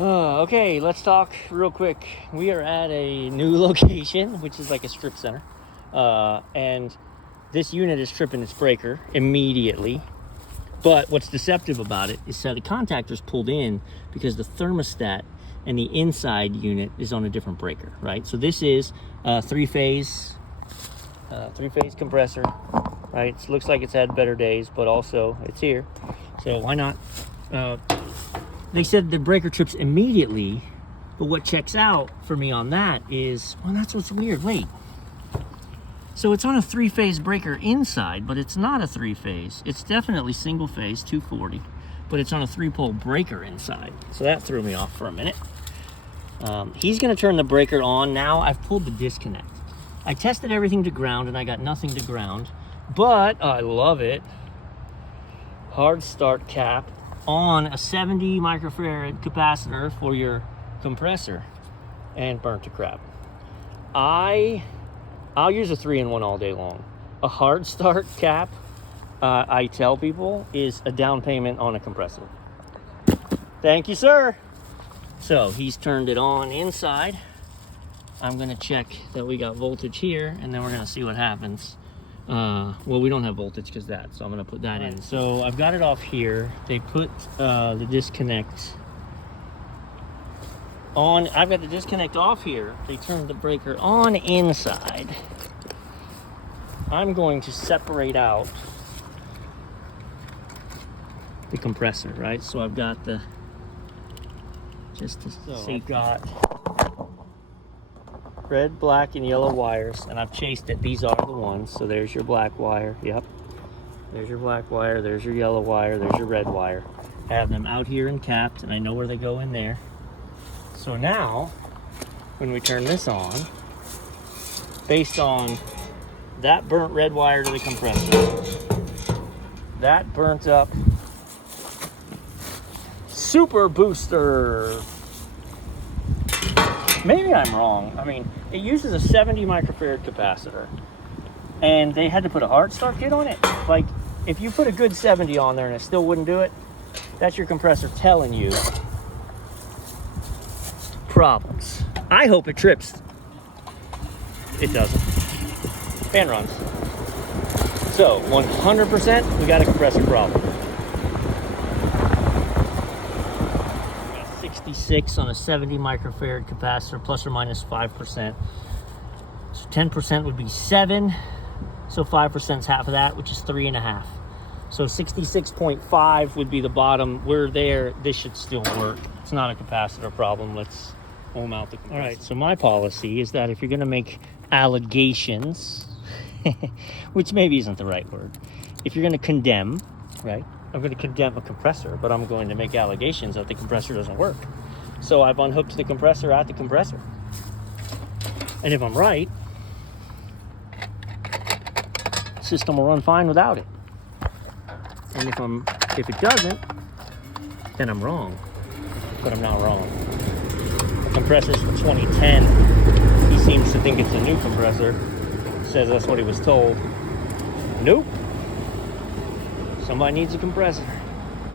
Okay, let's talk real quick. We are at a new location, which is like a strip center. And this unit is tripping its breaker immediately. But what's deceptive about it is that the contactor's pulled in because the thermostat and the inside unit is on a different breaker, right? So this is a three-phase compressor, right? It looks like it's had better days, but also it's here. So why not? They said the breaker trips immediately, but what checks out for me on that is, well, that's what's weird. Wait. So it's on a three-phase breaker inside, but it's not a three-phase. It's definitely single-phase, 240, but it's on a three-pole breaker inside. So that threw me off for a minute. He's going to turn the breaker on now. I've pulled the disconnect. I tested everything to ground, and I got nothing to ground, but I love it. Hard start cap on a 70 microfarad capacitor for your compressor, and burnt to crap. I'll use a 3-in-1 all day long. A hard start cap, I tell people, is a down payment on a compressor. Thank you, sir. So he's turned it on inside. I'm gonna check that we got voltage here, and then we're gonna see what happens. Well, we don't have voltage because that, so I'm gonna put that in. So I've got it off here. They put the disconnect on. I've got the disconnect off here. They turned the breaker on inside. I'm going to separate out the compressor, right? So I've got the, just to say, I've got red, black, and yellow wires, and I've chased it. These are the ones. So there's your black wire. Yep. There's your black wire. There's your yellow wire. There's your red wire. I have them out here and capped, and I know where they go in there. So now, when we turn this on, based on that burnt red wire to the compressor, that burnt up super booster. Maybe I'm wrong. I mean, it uses a 70 microfarad capacitor, and they had to put a hard start kit on it. Like, if you put a good 70 on there and it still wouldn't do it, that's your compressor telling you problems. I hope it trips. It doesn't. Fan runs. So 100% we got a compressor problem. 66 on a 70 microfarad capacitor, plus or minus 5%. So 10% would be 7. So 5% is half of that, which is 3.5. So 66.5 would be the bottom. We're there. This should still work. It's not a capacitor problem. Let's ohm out the compressor. All right, so my policy is that if you're going to make allegations, which maybe isn't the right word, if you're going to condemn, right? I'm going to condemn a compressor, but I'm going to make allegations that the compressor doesn't work. So I've unhooked the compressor at the compressor. And if I'm right, the system will run fine without it. And if it doesn't, then I'm wrong. But I'm not wrong. The compressor's from 2010. He seems to think it's a new compressor. Says that's what he was told. Nope. Somebody needs a compressor.